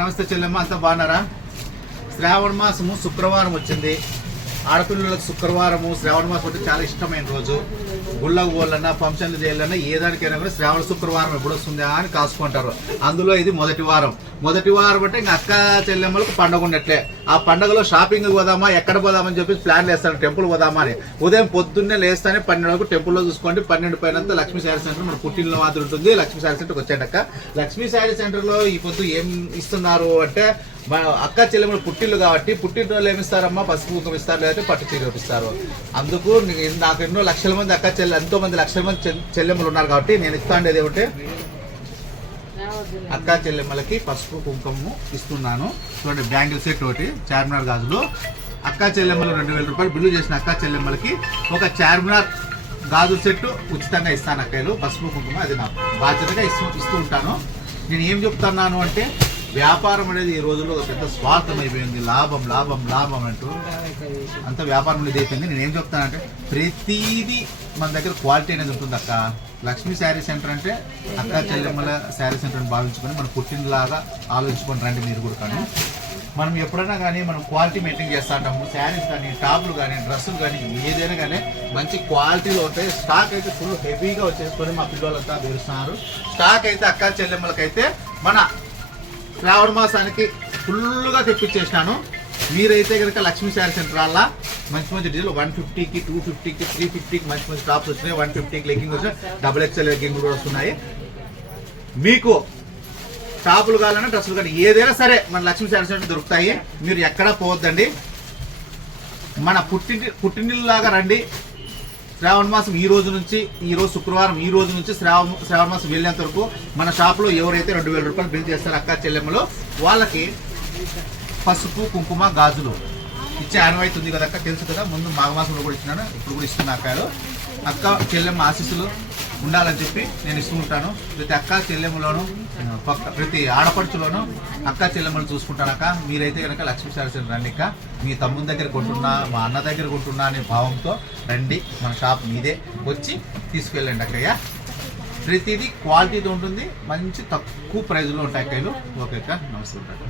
నమస్తే చెల్లెమ్మ, అంతా బాగున్నారా? శ్రావణ మాసము శుక్రవారం వచ్చింది. ఆడపిల్లలకు శుక్రవారము శ్రావణ మాసం అంటే చాలా ఇష్టమైన రోజు. గుళ్ళకు పోవాలన్నా ఫంక్షన్లు చేయాలన్నా ఏ దానికైనా కూడా శ్రావణ శుక్రవారం ఎప్పుడు వస్తుందా అని కాసుకుంటారు. అందులో ఇది మొదటి వారం అంటే ఇంకా అక్క చెల్లెమ్మలకు పండుగ ఉన్నట్లే. ఆ పండుగలో షాపింగ్ పోదామా, ఎక్కడ పోదామని చెప్పి ప్లాన్ వేస్తాను. టెంపుల్ పోదామా అని. ఉదయం పొద్దున్నే లేస్తానే 12 వరకు టెంపుల్లో చూసుకోండి. 12 పైనంతా లక్ష్మీ శారీ సెంటర్ మన పుట్టిన మాత్రం ఉంటుంది. లక్ష్మీ శారీ సెంటర్కి వచ్చాడక్క. లక్ష్మీ శారీ సెంటర్లో ఈ పొద్దు ఏం ఇస్తున్నారు అంటే, అక్క చెల్లెమ్మలు పుట్టిల్లు కాబట్టి పుట్టిన ఏమిస్తారమ్మా, పసుపు కుంకుమ ఇస్తారు, లేకపోతే పట్టు చీర ఇస్తారు. అందుకు నాకు ఎన్నో లక్షల మంది అక్క చెల్లె, ఎంతో మంది లక్షల మంది చెల్లెమ్మలు ఉన్నారు కాబట్టి నేను ఇస్తా ఉండేది ఏమంటే అక్క చెల్లెమ్మలకి పసుపు కుంకుమ ఇస్తున్నాను. చూడండి, బ్యాంగిల్ సెట్ ఒకటి, చార్మినార్ గాజులు. అక్క చెల్లెమ్మలు 2000 రూపాయలు బిల్లు చేసిన అక్క చెల్లెమ్మలకి ఒక చార్మినార్ గాజు సెట్ ఉచితంగా ఇస్తాను. అక్కలు పసుపు కుంకుమ అది నా బాధ్యతగా ఇస్తూ ఉంటాను. నేను ఏం చెప్తున్నాను అంటే, వ్యాపారం అనేది ఈ రోజుల్లో పెద్ద స్వార్థం అయిపోయింది. లాభం లాభం లాభం అంటూ అంత వ్యాపారం అనేది అయిపోయింది. నేను ఏం చెప్తానంటే, ప్రతిదీ మన దగ్గర క్వాలిటీ అనేది ఉంటుంది అక్క. లక్ష్మీ శారీ సెంటర్ అంటే అక్క చెల్లెమ్మల శారీ సెంటర్ అని భావించుకొని మనం పుట్టినలాగా ఆలోచించుకొని రండి మీరు కూడా. కానీ మనం ఎప్పుడైనా కానీ మనం క్వాలిటీ మెయింటైన్ చేస్తూ ఉంటాము. శారీస్ కానీ, టాప్లు కానీ, డ్రెస్సులు కానీ, ఏదైనా కానీ మంచి క్వాలిటీలో ఉంటాయి. స్టాక్ అయితే ఫుల్ హెవీగా వచ్చేసుకొని మా పిల్లలంతా వేరుస్తున్నారు. స్టాక్ అయితే అక్క చెల్లెమ్మలకైతే మన శ్రావణ మాసానికి ఫుల్గా తెప్పించేసినాను. మీరైతే కనుక లక్ష్మీ శారీ సెంటర్ వల్ల మంచి మంచి డిజైన్లు 150కి, 250కి, 350కి మంచి మంచి టాప్స్ వచ్చినాయి. 150కి లెగ్గింగ్ వచ్చినాయి. XXL లెగ్గింగ్ కూడా వస్తున్నాయి. మీకు టాపులు కావాలన్నా, డ్రెస్సులు కానీ ఏదైనా సరే మన లక్ష్మీ శారీ సెంటర్ దొరుకుతాయి. మీరు ఎక్కడా పోవద్దండి. మన పుట్టినిల్లాగా రండి. శ్రావణ మాసం ఈ రోజు శుక్రవారం ఈ రోజు నుంచి శ్రావణ మాసం వెళ్ళేంత వరకు మన షాప్లో ఎవరైతే 2000 రూపాయలు బిల్ చేస్తారో అక్క చెల్లెమ్మలో వాళ్ళకి పసుపు కుంకుమ గాజులు ఇచ్చే ఆనవాయితీ ఉంది కదా అక్క, తెలుసు కదా. ముందు మాఘమాసంలో కూడా ఇచ్చినాను, ఇప్పుడు కూడా ఇస్తున్నా. అక్క చెల్లెమ్మ ఆశీస్సులు ఉండాలని చెప్పి నేను ఇస్తూ ఉంటాను. ప్రతి అక్క చెల్లెమ్మలోను, ప్రతి ఆడపడుచులోను అక్క చెల్లెమ్మలు చూసుకుంటాను అక్క. మీరైతే కనుక లక్ష్మీ శారీ సెంటర్ రండి అక్క. మీ తమ్ముని దగ్గర కొంటున్నా, మా అన్న దగ్గర కొంటున్నా అనే భావంతో రండి. మన షాప్ మీదే, వచ్చి తీసుకెళ్ళండి అక్కయ్య. ప్రతిదీ క్వాలిటీతో ఉంటుంది, మంచి తక్కువ ప్రైజ్లో ఉంటాయి అక్కయ్యలు. ఓకే అక్క, నమస్తే.